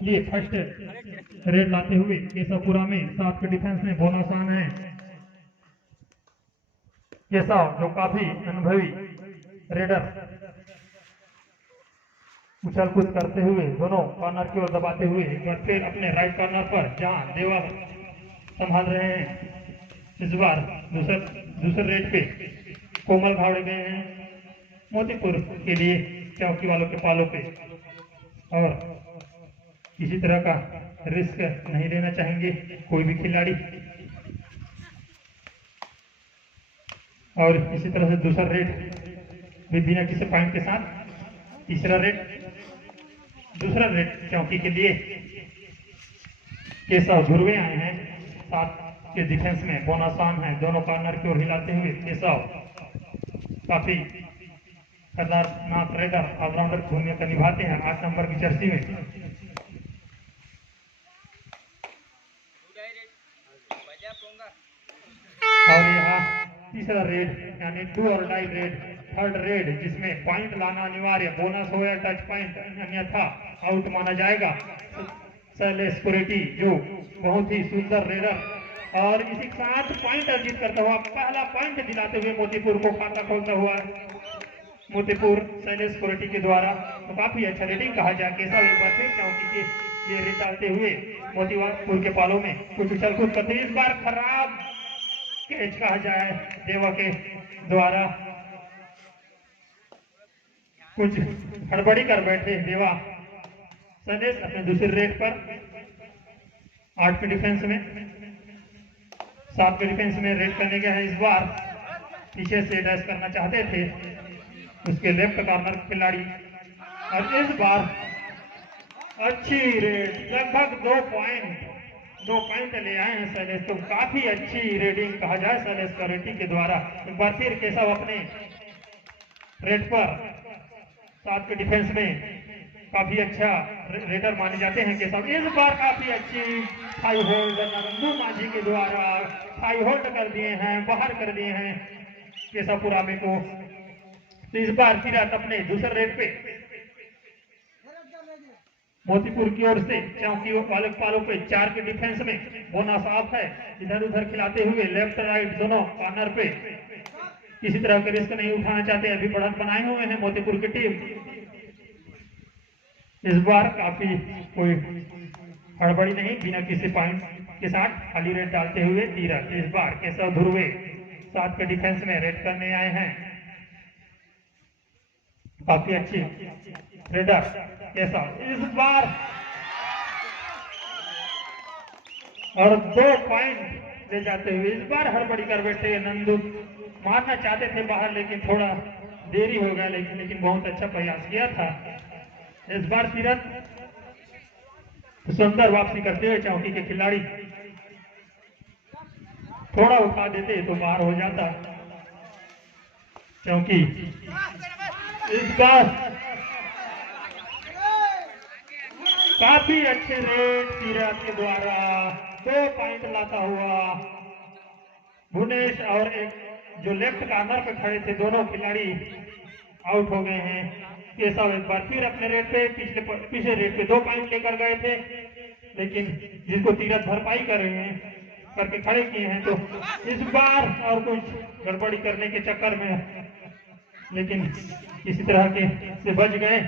लिए first red लाते हुए केशवपुरा में 7 के डिफेंस में बोनस ऑन है। केशव जो काफी अनुभवी रेडर उछल कूद करते हुए दोनों कॉर्नर की ओर दबाते हुए एक बार फिर अपने राइट कॉर्नर पर जहां देवा संभाल रहे हैं, इस बार दूसरे रेड पे कोमल भावड़े गए हैं मोतीपुर के लिए चौकी वालों के पालों पे, और किसी तरह का रिस्क नहीं लेना चाहेंगे कोई भी खिलाड़ी। और इसी तरह से दूसरा रेड भी बिना किसी पॉइंट के साथ, दूसरा रेड चौकी के लिए केशव ध्रुवे आए हैं 7 के डिफेंस में बोनस ऑन है। दोनों कॉर्नर की ओर हिलाते हुए केशव काफी खतरनाक रेडर ऑलराउंडर की भूमिका निभाते हैं 8 नंबर की जर्सी में। और यहाँ तीसरा रेड यानी डू और डाई रेड, थर्ड रेड जिसमें पॉइंट लाना अनिवार्य, बोनस हो या टच पॉइंट, अन्यथा आउट माना जाएगा। शैलेश कुरेटी जो बहुत ही सुंदर रेडर और इसी के साथ पॉइंट अर्जित करता हुआ पहला पॉइंट दिलाते हुए मोतीपुर को खाता खोलता हुआ मोतीपुर शैलेश कुरेटी के द्वारा, तो काफी अच्छा रेटिंग कहा जाए। केशव एक बार फिर चौकी के लिए रेड डालते हुए मोतीपुर के पालों में कुछ उछल कूद करते, इस बार खराब कैच कहा जाए देवा के द्वारा, कुछ हड़बड़ी कर बैठे देवा। शैलेश अपने दूसरे रेड पर 8 के डिफेंस में 7 के डिफेंस में रेड करने गए हैं। इस बार पीछे से डैश करना चाहते थे उसके लेफ्ट कॉर्नर खिलाड़ी, और इस बार अच्छी रेड, लगभग 2 पॉइंट ले आए हैं शैलेश, तो काफी अच्छी रेडिंग कहा जाए शैलेश कुरेटी के द्वारा। एक बार फिर केशव अपने रेड पर 7 के डिफेंस में काफी अच्छा रेडर माने जाते हैं केशव। इस बार काफी अच्छी हाई होल्ड नंदू माझी के द्वारा हाई होल्ड कर दिए हैं, बाहर कर दिए हैं केशवपुरा में को। तो इस बार सीरत अपने दूसरे रेड पे मोतीपुर की ओर से चौकी वाले पालों पे 4 के डिफेंस में बोनस ऑफ है, इधर उधर खिलाते हुए लेफ्ट राइट दोनों कॉर्नर पे किसी तरह का रिस्क नहीं उठाना चाहते, अभी बढ़त बनाए हुए हैं मोतीपुर की टीम। इस बार काफी कोई हड़बड़ी नहीं, बिना किसी पॉइंट के साथ खाली रेड डालते हुए तीरथ। इस बार केशव ध्रुवे 7 के डिफेंस में रेड करने आए हैं, काफी अच्छी रेडर केशव। इस बार और 2 पॉइंट ले जाते हुए इस बार हड़बड़ी कर बैठे नंदू, मारना चाहते थे बाहर लेकिन थोड़ा देरी हो गया, लेकिन बहुत अच्छा प्रयास किया था। इस बार तीरथ सुंदर वापसी करते हुए चौकी के खिलाड़ी थोड़ा उठा देते तो बाहर हो जाता चौकी। इस बार काफी अच्छे रेड तीरथ के द्वारा 2 पॉइंट लाता हुआ भुवनेश और एक जो लेफ्ट कॉर्नर पे खड़े थे दोनों खिलाड़ी आउट हो गए हैं। केशव एक बार फिर अपने रेड पे पिछले रेड पे 2 पॉइंट लेकर गए थे, लेकिन जिसको तीरथ भरपाई कर रहे हैं करके खड़े किए हैं, तो इस बार और कुछ गड़बड़ी करने के चक्कर में लेकिन किसी तरह के से बच गए।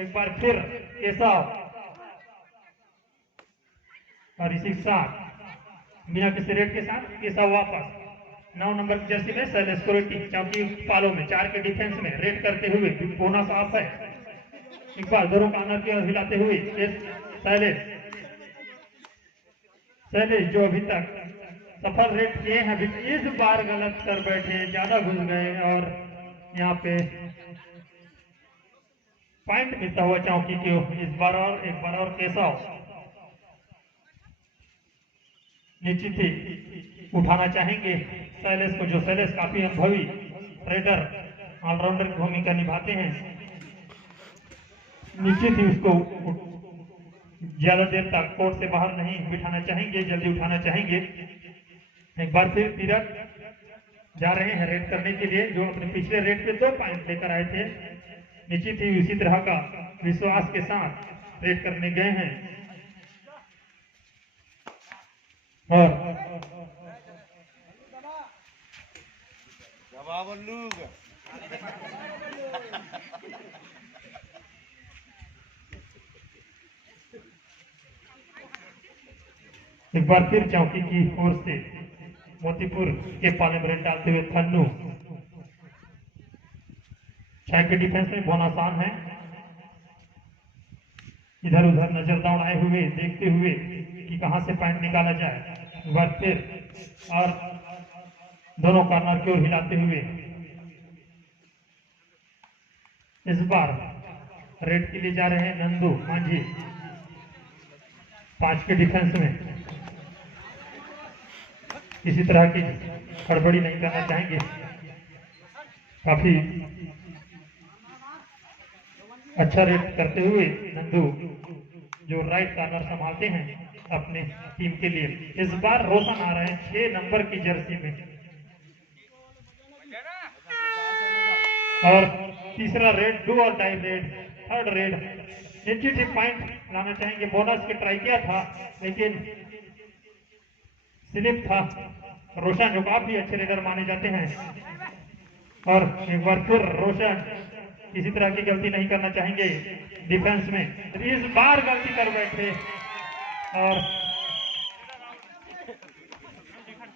एक बार फिर केशव और इसी के साथ बिना किसी रेड के साथ केशव वापस 9 नंबर की जर्सी में शैलेश कुरेटी चौकी पालों में 4 के डिफेंस में रेड करते हुए बोनस ऑफ है। एक बार दोनों कॉर्नर की ओर हिलाते हुए शैलेश जो अभी तक सफल रेड किए हैं, इस बार गलत कर बैठे, ज्यादा घुस गए और यहाँ पे पॉइंट मिलता हुआ चौकी की इस बार और एक बार और केशव निश्चित ही उठाना चाहेंगे शैलेश को, जो शैलेश काफी अनुभवी रेडर ऑलराउंडर की भूमिका निभाते हैं। निश्चित ही उसको ज्यादा देर तक कोर्ट से बाहर नहीं बिठाना चाहेंगे, जल्दी उठाना चाहेंगे। एक बार फिर तीरथ जा रहे हैं रेड करने के लिए, जो अपने पिछले रेड पे 2 पॉइंट लेकर आए थे। निश्चित ही उसी तरह का विश्वास के साथ रेड करने गए हैं और एक बार फिर चौकी की ओर से मोतीपुर के पाले में रेड डालते हुए थन्नू। छह के डिफेंस में बहुत आसान है, इधर उधर नजर दौड़ाए हुए देखते हुए कि कहां से पॉइंट निकाला जाए। एक बार फिर और दोनों कॉर्नर की ओर हिलाते हुए इस बार रेड के लिए जा रहे हैं नंदू मांझी। 5 के डिफेंस में किसी तरह की हड़बड़ी नहीं करना चाहेंगे। काफी अच्छा रेड करते हुए नंदू जो राइट कॉर्नर संभालते हैं अपने टीम के लिए। इस बार रोशन आ रहे हैं 6 नंबर की जर्सी में और तीसरा रेड, डू और डाई रेड, थर्ड रेड। निश्चित पॉइंट लाना चाहेंगे, बोनस की ट्राई किया था लेकिन स्लिप था। रोशन जो काफी अच्छे रेडर माने जाते हैं और एक बार फिर रोशन किसी तरह की गलती नहीं करना चाहेंगे डिफेंस में। इस बार गलती कर बैठे और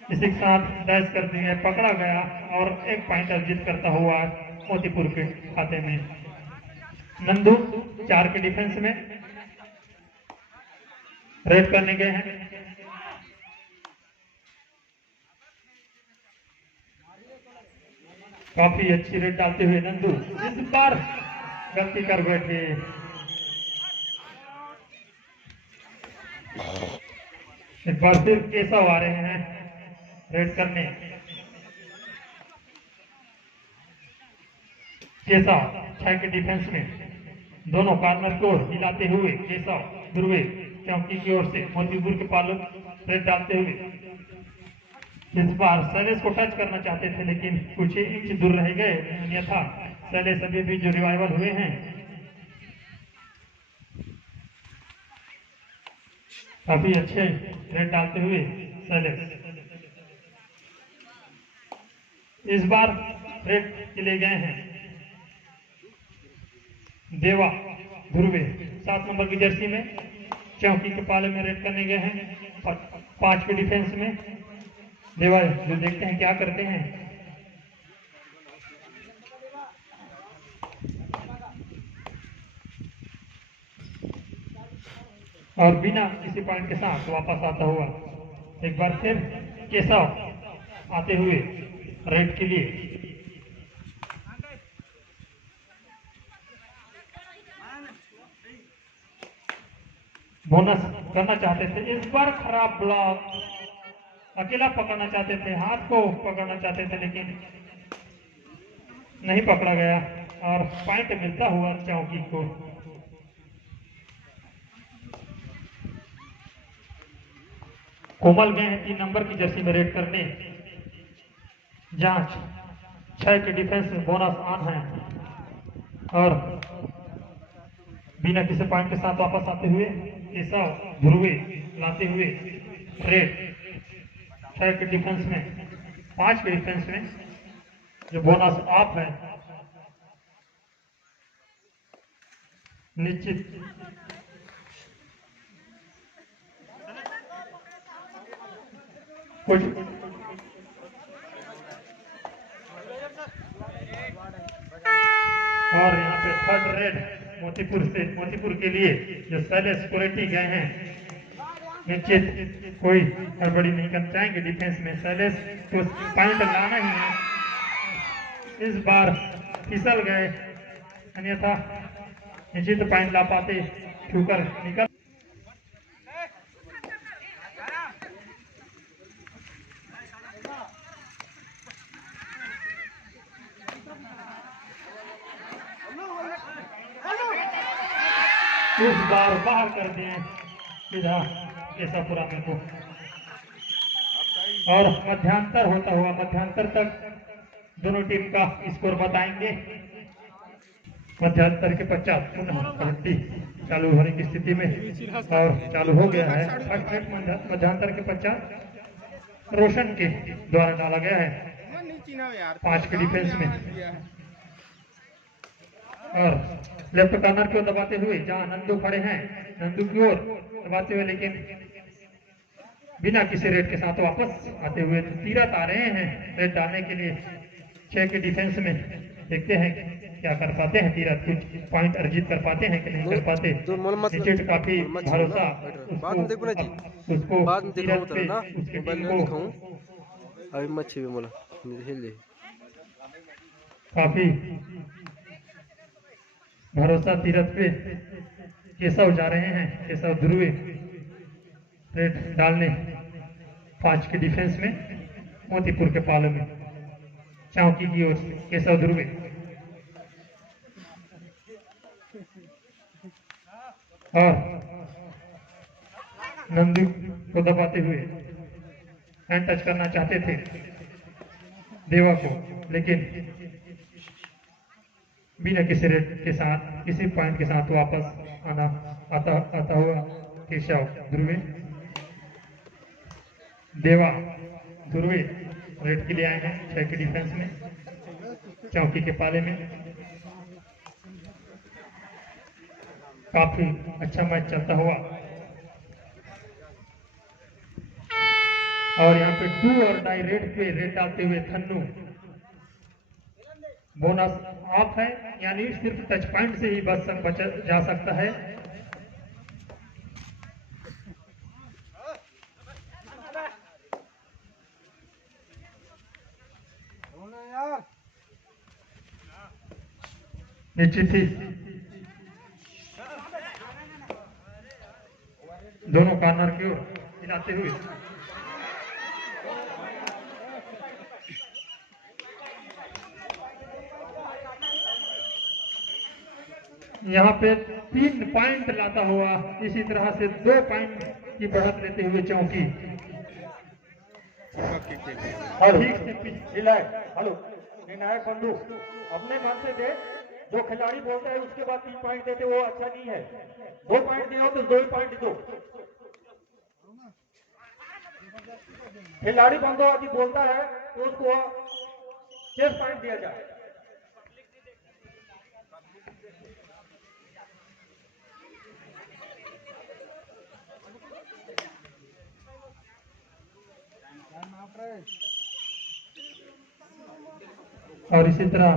इसी के साथ डैश कर दिए, पकड़ा गया और एक पॉइंट अर्जित करता हुआ मोतीपुर के खाते में। नंदू 4 के डिफेंस में रेड करने गए हैं। काफी अच्छी रेड डालते हुए नंदू इस बार गलती कर बैठे। एक बार फिर केशव आ रहे हैं रेड करने। केशव 6 के डिफेंस में दोनों कॉर्नर को हिलाते हुए केशव ध्रुवे चौकी की ओर से मोतीपुर के पालों रेड डालते हुए इस बार शैलेश को टच करना चाहते थे लेकिन कुछ इंच दूर रह गए, अन्यथा शैलेश अभी भी जो रिवाइवल हुए हैं। काफी अच्छे रेड डालते हुए शैलेश इस बार रेड के लिए गए हैं। देवा ध्रुवे 7 नंबर की जर्सी में चौकी के पाले में रेड करने गए हैं। 5 के डिफेंस में देवा जो देखते हैं क्या करते हैं। और बिना किसी पॉइंट के साथ वापस आता हुआ एक बार फिर केशव आते हुए रेड के लिए। बोनस करना चाहते थे, इस बार खराब ब्लॉक। अकेला पकड़ना चाहते थे, हाथ को पकड़ना चाहते थे लेकिन नहीं पकड़ा गया और पॉइंट मिलता हुआ चौकी को। कोमल गए हैं 3 नंबर की जर्सी में रेड करने। जांच 6 के डिफेंस में बोनस ऑन है और बिना किसी पॉइंट के साथ वापस आते हुए केशव ध्रुवे लाते हुए रेड 6 के डिफेंस में 5 के डिफेंस में जो बोनस ऑफ है निश्चित कुछ और यहाँ पे थर्ड रेड मोतीपुर के लिए जो शैलेश कोरेटी गए हैं। निश्चित कोई हड़बड़ी नहीं करना चाहेंगे डिफेंस में, शैलेश को पॉइंट लाना ही है। इस बार फिसल गए, अन्यथा निश्चित पॉइंट ला पाते, छूकर निकल। इस बार बाहर कर दिए सीधा केशवपुरा में को और मध्यांतर होता हुआ मध्यांतर तक दोनों टीम का स्कोर बताएंगे। मध्यांतर के पश्चात पुनः कबड्डी चालू होने की स्थिति में और चालू हो गया है। फर्स्ट सेट मध्यांतर के पश्चात रोशन के द्वारा डाला गया है 5 के डिफेंस में और लेफ्ट कॉर्नर की ओर दबाते हुए जहां नंदू खड़े हैं, नंदू की ओर दबाते हुए लेकिन बिना किसी रेड के साथ वापस आते हुए तीरथ आ रहे हैं रेड डालने के लिए 6 के डिफेंस में। देखते हैं क्या कर पाते हैं तीरथ, कुछ पॉइंट अर्जित कर पाते हैं कि नहीं कर पाते। निश्चित काफी भरोसा उसको तीरथ पे उसकी टीम को अभी मच्छी भी बोला हिल दे काफी भरोसा तीरथ पे। केशव जा रहे हैं, केशव ध्रुवे रेड डालने 5 के डिफेंस में मोतीपुर के पालों में चौकी की ओर से केशव ध्रुवे और नंदू को दबाते हुए हैंड टच करना चाहते थे देवा को, लेकिन बिना किसी रेड के साथ किसी पॉइंट के साथ वापस आता हुआ केशव ध्रुवे देवा ध्रुवे रेड के लिए आए हैं 6 के डिफेंस में चौकी के पाले में। काफी अच्छा मैच चलता हुआ और यहाँ पे 2 और डाई रेड पे रेड डालते हुए थन्नू बोनस ऑफ है, यानी सिर्फ टच पॉइंट से ही बच जा सकता है। निश्चित ही दोनों कॉर्नर की ओर हिलाते हुए यहाँ पे 3 पॉइंट लाता हुआ इसी तरह से 2 पॉइंट की बढ़त लेते हुए चौकी हेलो निर्णायक बंधु अपने मन से दे, जो खिलाड़ी बोलता है उसके बाद 3 पॉइंट देते वो अच्छा नहीं है। 2 पॉइंट दिया तो 2 पॉइंट दो। खिलाड़ी बंधु यदि बोलता है तो उसको 6 पॉइंट दिया जाए। और इसी तरह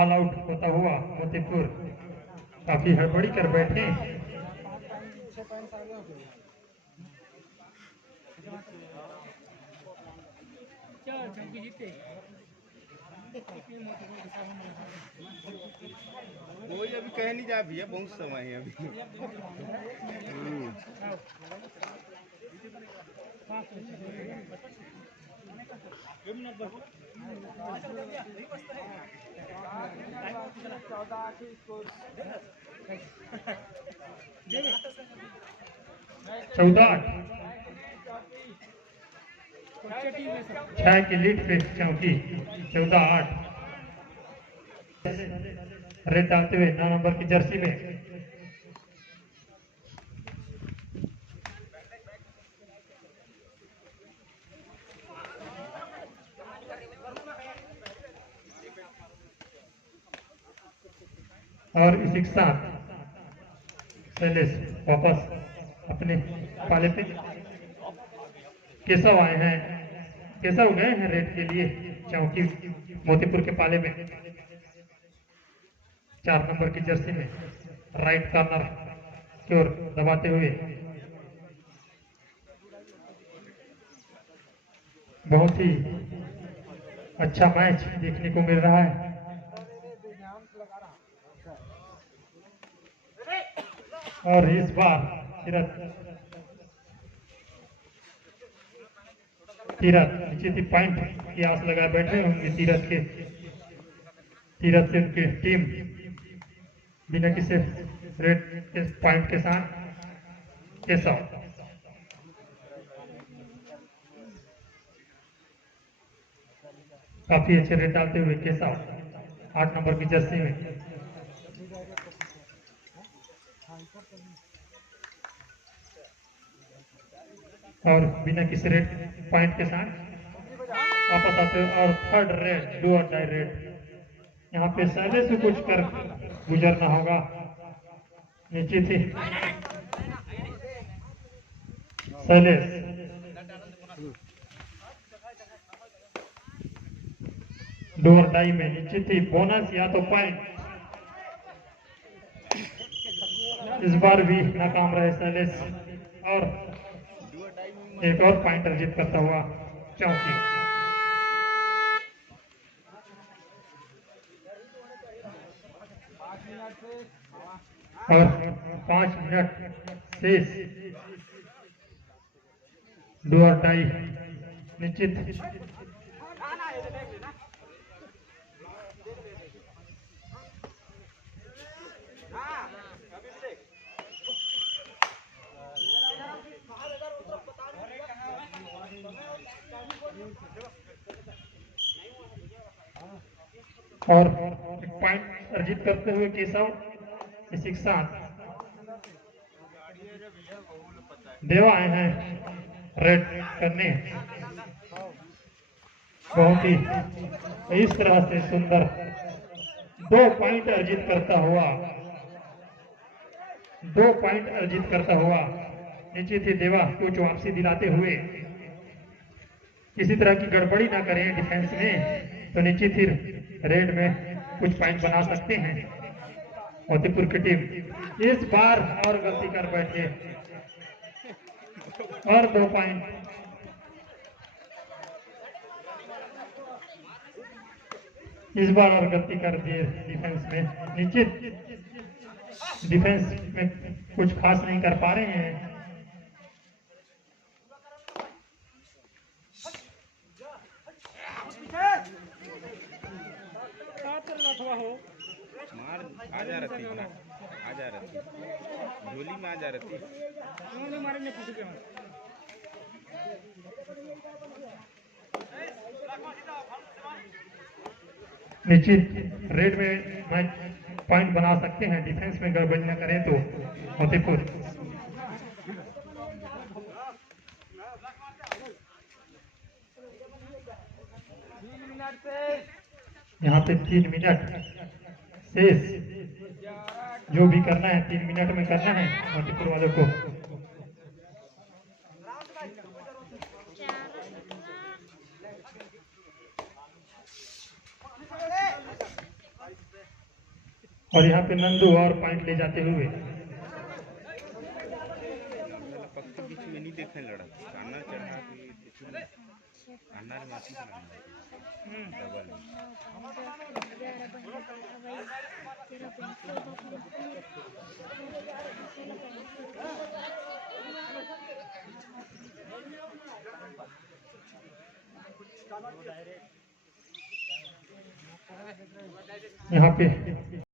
ऑल आउट होता हुआ मोतीपुर काफी हड़बड़ी कर बैठे। कोई अभी कह नहीं जा भैया, बहुत समय है अभी। चौदह 6 की लीड पे चौकी 14-8 रेड डालते हुए 9 नंबर की जर्सी में और इसी के साथ शैलेश वापस अपने पाले पे। केशव आए हैं, केशव गए हैं रेड के लिए चौकी मोतीपुर के पाले में 4 नंबर की जर्सी में राइट कॉर्नर की ओर दबाते हुए। बहुत ही अच्छा मैच देखने को मिल रहा है। और इस बार तीरथ निश्चित ही पॉइंट की आस लगाए बैठे होंगे। तीरथ से उनकी टीम बिना किसी रेड के पॉइंट के साथ केशव काफी अच्छे रेड डालते हुए केशव 8 नंबर की जर्सी में और बिना किसी रेड पॉइंट के साथ वापस आते हो और थर्ड रेड डू और डाई रेड। यहाँ पे सहले से कुछ कर गुजरना होगा। नीचे थी शैलेश, डू और डाई में नीचे थी बोनस या तो पॉइंट। इस बार भी नाकाम रहे शैलेश और एक और पॉइंट अर्जित करता हुआ चौकी। और 5 मिनट शेष, डू और डाई निश्चित। और एक पॉइंट अर्जित करते हुए केशव इसी के साथ देवा आए हैं रेड करने। बहुत ही इस तरह से सुंदर 2 पॉइंट अर्जित करता हुआ, 2 पॉइंट अर्जित करता हुआ नीचे थे देवा। कुछ वापसी दिलाते हुए किसी तरह की गड़बड़ी ना करें डिफेंस में, तो नीचे थी रेड में कुछ पॉइंट बना सकते हैं मोतीपुर की टीम। इस बार और गलती कर बैठे और 2 पॉइंट। इस बार और गलती कर दिए डिफेंस में। निश्चित डिफेंस में कुछ खास नहीं कर पा रहे हैं। मार आ जा रही ना, आ जा रही झोली में आ जा रही। निश्चित रेड में मैच पॉइंट बना सकते हैं, डिफेंस में गड़बड़ी न करें तो फतेहपुर। यहाँ पे 3 मिनट शेष, जो भी करना है 3 मिनट में करना है फतेहपुर वालों को। और यहाँ पे नंदू और पॉइंट ले जाते हुए पक्का बीच में नहीं देखने लड़ा, काना चढ़ा के काना रे माटी से डबल यहाँ पे